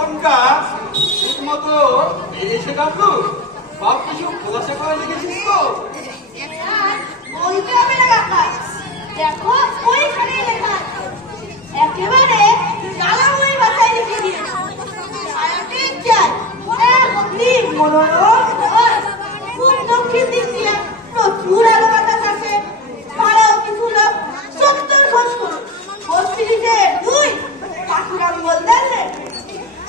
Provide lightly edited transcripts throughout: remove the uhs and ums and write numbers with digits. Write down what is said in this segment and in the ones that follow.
জীবনটা ঠিক মতো বেরিয়েছে ডাবলু? বাপ কিছু খোলাসা করে লিখেছিস তো? বলতে হবে না কাকা, দেখো ওইখানে লেখা আছে, একেবারে কালাময়ী ভাষায় লিখে দিয়েছে। ছায়াটি চাই এমনি মনোরম, খুব দক্ষিণ দিক দিয়ে প্রচুর আলো বাতাস আছে। ভাড়াও কিছু লোক 70 খোঁজ করুন, 32 পাখুরাম বললেন রে।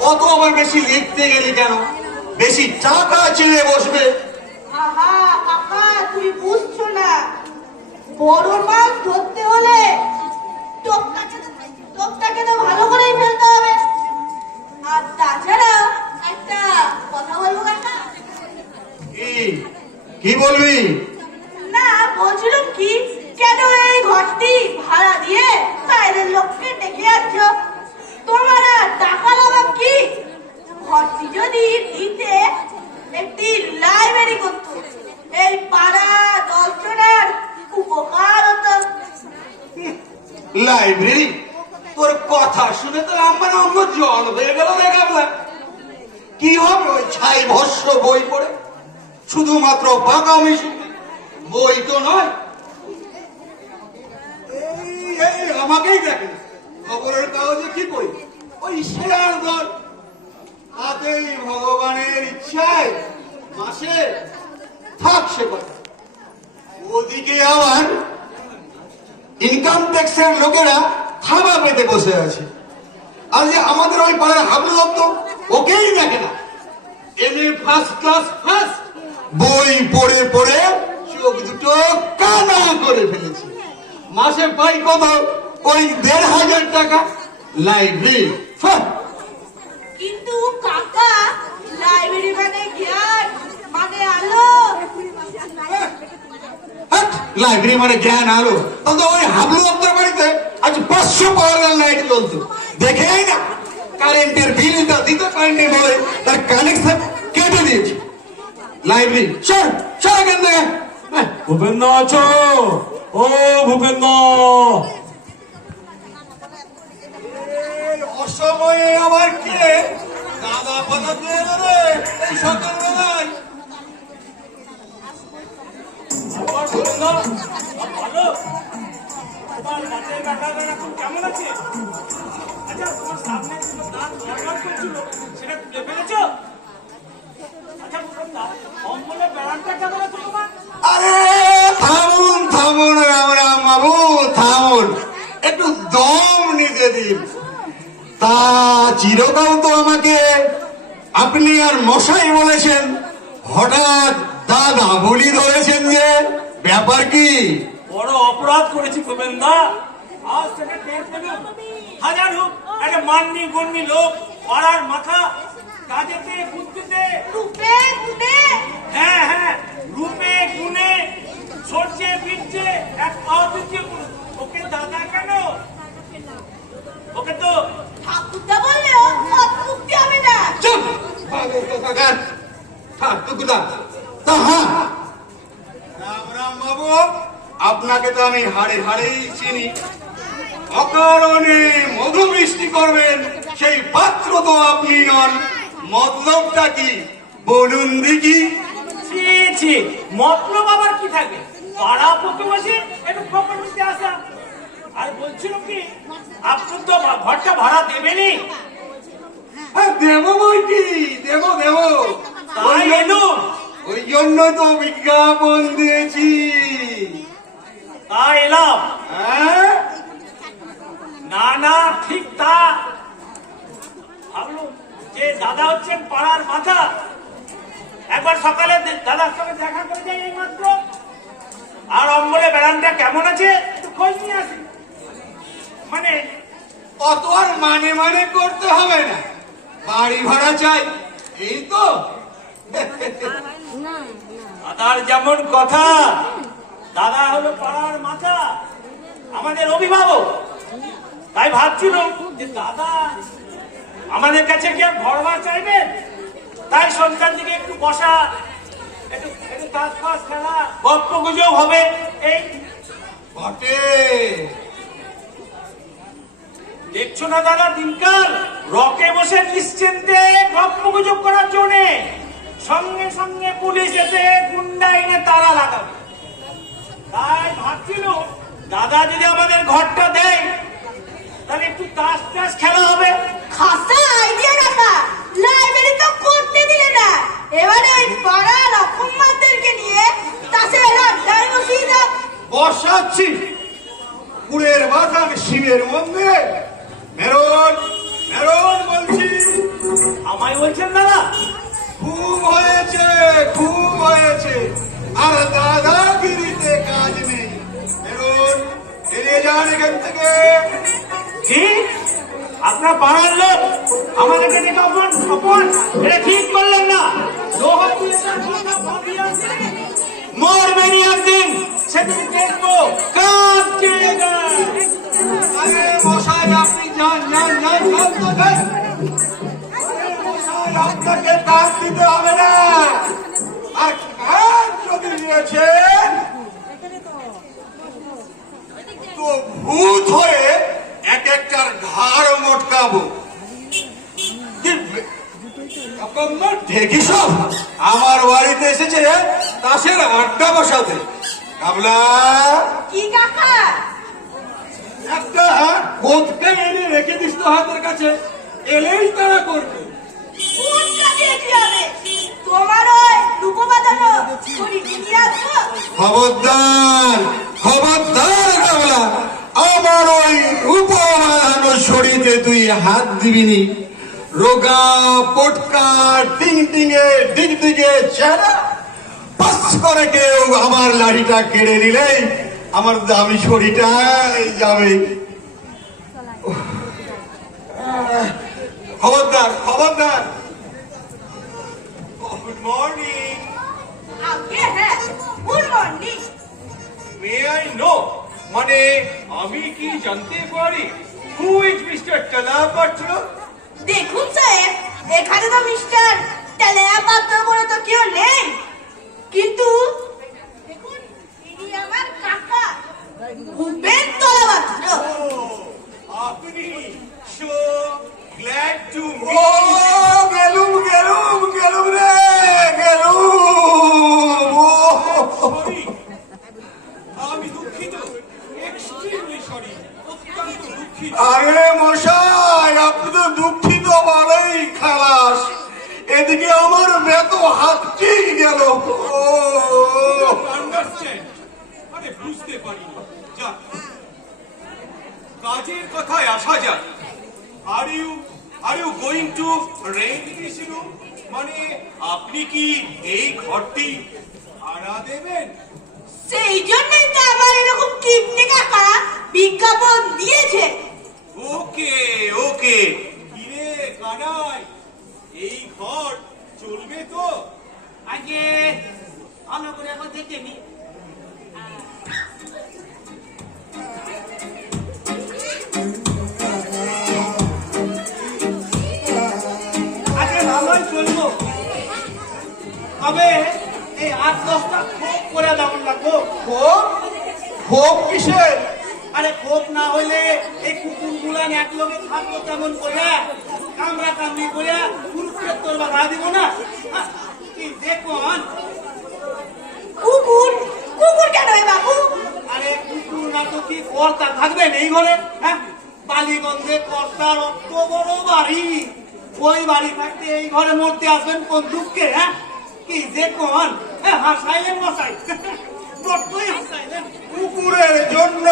অত আবার বেশি লিখতে গেলি কেন? বেশি টাকা চিড়ে বসবে। আহা কাকা, তুমি বুঝছো না, বড় মাছ ধরতে হলে টোপটাকে তো ভালো করেই ফেলতে হবে। আর তাছাড়া একটা কথা বলবো কাকা। কি বলবি? না, বলছিলাম কি, কেন এই ঘরটি ভাড়া দিয়ে বাইরের লোককে ডেকে আনছ? তোমার আর টাকা লাগাম কি? ঘরটি যদি দিতে একটি লাইব্রেরি করতো, এই পাড়া 10 জনের উপকার হতো। লাইব্রেরি? তোর কথা শুনে তো আমার অঙ্গ জল হয়ে গেল রে গাবলা। কি হবে ওই ছাই ভস্য বই পড়ে? শুধুমাত্র বাঁকামি শুনবি, বই তো নয়। এই আমাকেই দেখে খবরের কাগজে কি পড়ি, ওই শেয়ার দর। তাতেই ভগবানের ইচ্ছায় মাসে থাকছে কথা। ওদিকে আবার ইনকাম ট্যাক্সের লোকেরা থাবা পেতে বসে আছে। আর যে আমাদের ওই পাড়ার হাবলু দত্ত, ওকেই দেখে না। এমএ ফার্স্ট ক্লাস ফার্স্ট, বই পড়ে পড়ে চোখ দুটো কানা করে ফেলেছে। মাসে পাই কত? ওই 1500 টাকা। লাইব্রেরি কিন্তু কাকা, লাইব্রেরি মানে জ্ঞান, মানে আলো। লাইব্রেরি মানে জ্ঞান আলো? তাহলে ওই হাবলু দত্তর বাড়িতে আজ 500 পাওয়ার লাইট জ্বলতো, দেখেই না। কারেন্টের বিলটা দিতে পারেনি বলে তার কানেকশন কেটে দিয়েছে। লাইব্রেরি চল চল এখান থেকে। ভূপেন্দ্র আছো? ও ভূপেন্দ্র, অসময়ে আবার কে দাদা পাতা দিয়ে এলো রে এই সকালবেলায়? ভালো? তোমার গাছের কাকাটা এখন কেমন আছে? আচ্ছা, তোমার সামনে দাঁত গড়গড় করছিল, সেটা তুলে ফেলেছ? আচ্ছা, অম্বলের বেড়ানটা কেমন আছে তোমার? আরে থামুন থামুন রাম রাম বাবু, থামুন, একটু দম নিতে দিন। তা চিরকাল তো আমাকে আপনি আর মশাই বলেছেন, হঠাৎ দাদা বলি ধরেছেন যে, ব্যাপার কি? বড় অপরাধ করেছি গোবিন্দা, আজ থেকে টের দেবেন। হাজার হোক একটা মাননি গণ্যি লোক, পাড়ার মাথা, কাজেতে বুদ্ধিতে, রূপে গুণে, হ্যাঁ হ্যাঁ, রূপে গুণে, সরষে বীজে এক অদ্বিতীয় গুণ। ওকে দাদা কেন? ওকে তো ঠাকুরদা বললেও সব মুক্তি হবে না। চুপ! পাগল কোথাকার। ঠাকুরদা? তা হ্যাঁ, রাম রাম বাবু, আপনাকে তো আমি হাড়ে হাড়েই চিনি। অকারণে মধু বৃষ্টি করবেন সেই পাত্র তো আপনি নন। মতলবটা কি বলুন দেখি? ছি ছি, মতলব আবার কি থাকে? পাড়া প্রতিবেশী একটু খবর নিতে আসা। আর বলছিল কি, আপনি তো ঘরটা ভাড়া দেবেনই। দেব বইটি, দেব দেব। তাই এলো, ওই জন্য তো বিজ্ঞাপন দিয়েছি। তাই এলাম। হ্যাঁ, না না, ঠিক তা ভাবলুম যে দাদা হচ্ছেন পাড়ার মাথা। একবার সকালে দাদার সঙ্গে দেখা করে যাই এই মাত্র। আর অম্বলে বেড়ানটা কেমন আছে একটু খোঁজ নিয়ে আসি। মানে অত আর মানে মানে করতে হবে না, বাড়ি ভাড়া চাই, এই তো। দাদার যেমন কথা, দাদা হলো পাড়ার মাথা, আমাদের অভিভাবক। তাই ভাবছিলাম যে দাদা আমাদের কাছে কি আর ঘর ভাড়া চাইবেন? তাই সন্ধ্যার দিকে একটু বসা, একটু একটু তাস ফাস খেলা, গল্প গুজব হবে, এই বটে। দেখ দেখছো না দাদা দিনকাল রকে বসে নিশ্চিন্তে গপ্পগুজব করার জন্য সঙ্গে সঙ্গে পুলিশ এসে গুন্ডা এনে তারা লাগাবে। তাই ভাবছিল দাদা যদি আমাদের ঘরটা দেয় তাহলে একটু তাস টাস খেলা হবে। খাসা আইডিয়া রাখা, লাইব্রেরি তো করতে দিলে না, এবারে ওই পাড়ার অকম্মাদেরকে নিয়ে তাসের আড্ডায় বসিয়ে দাও। বসাচ্ছি কুড়ের বাগান শিবের মন্দিরে। মেরন মেরন বলছি। আমায় বলছেন দাদা? খুব হয়েছে, খুব হয়েছে, আর দাদাগিরিতে কাজ নেই। মেরন এড়িয়ে যান এখান থেকে। কি আপনার পাড়ার লোক আমাদেরকে দেখে অপমান এটা ঠিক করলেন না? মরবেনি একদিন, সেদিন দেখবো কাজ কে দেয়। আরে মশাই আপনি যান যান যান যান তো যান। আরে মশাই আপনাকে কাজ দিতে হবে না, আর কাজ যদি নিয়েছেন তো ভূত হয়ে এক একটার ঘাড় মটকাবো। ঢেকি সব আমার বাড়িতে এসেছে তাসের আড্ডা বসাতে। কাবলা কি কাকা? একটা কোদকে এনে রেখে দিস তো হাতের কাছে, এলেই তারা করবে। কোনটা দিয়ে কি হবে? তোমার ওই রূপো বাঁধানো ছড়ি কিনে আসবো? খবরদার খবরদার কাবলা, আমার ওই উপমানো শরীরে তুই হাত দিবিনি। রোগা পটকা টিং টিঙে দিক দিকে চেহারা, পাস করে কেউ আমার লাঠিটা কেড়ে নিলেই আমার দামি শরীরটা যাবে। খবরদার খবরদার। Good morning. আগে হ্যাঁ, good morning. May I know, মানে আমি কি জানতে পারি হু ইজ মিস্টার টালাপাত্র? দেখুন সাহেব, এখানে তো মিস্টার টালাপাত্র বলে তো কেউ নেই, কিন্তু দেখুন ইনি আমার কাকা ভূপেন টালাপাত্র। আপনি সো গ্ল্যাড টু ও গেলুম গেলুম গেলুম রে গেলুম। সরি, আমি দুঃখিত, এক্সট্রিমলি সরি, অত্যন্ত দুঃখিত। আরে মশাই আপনি তো দুঃখিত বলেই খালাস, এদিকে আমার বেত হাতটি গেল। আন্ডারস্ট্যান্ড, আরে বুঝতে পারিনি। যাক, কাজের কথায় আসা যাক। Are you going to rent this room? মানে আপনি কি এই ঘরটি ভাড়া দেবেন? সেই জন্যই তো আমার এরকম কিপটে কাকা বিজ্ঞাপন দিয়েছে। ওকে ওকে। কিরে কানাই, এই ঘর চলবে তো? আগে ভালো করে এখন দেখে নি। আগে ভালোই চলবো, তবে এই 8-10টা খোপ করে দেওয়ার লাগবো। খোপ খোপ কিসের? আরে খোপ না হইলে এই কুকুর গুলা এক লগে থাকবো তেমন করে কামড়া কামড়ি করে কুরুক্ষেত্র বাধা দিব না? কি দেখুন, কুকুর কুকুর কেন রে বাবু? আরে কুকুর না তো কি কর্তা থাকবেন এই ঘরে? হ্যাঁ, বালিগঞ্জে কর্তার অত বড় বাড়ি, ওই বাড়ি থাকতে এই ঘরে মরতে আসবেন কোন দুঃখে? হ্যাঁ, কি দেখুন, হাসাইলেন মশাই, বড্ডই হাসাইলেন। কুকুরের জন্য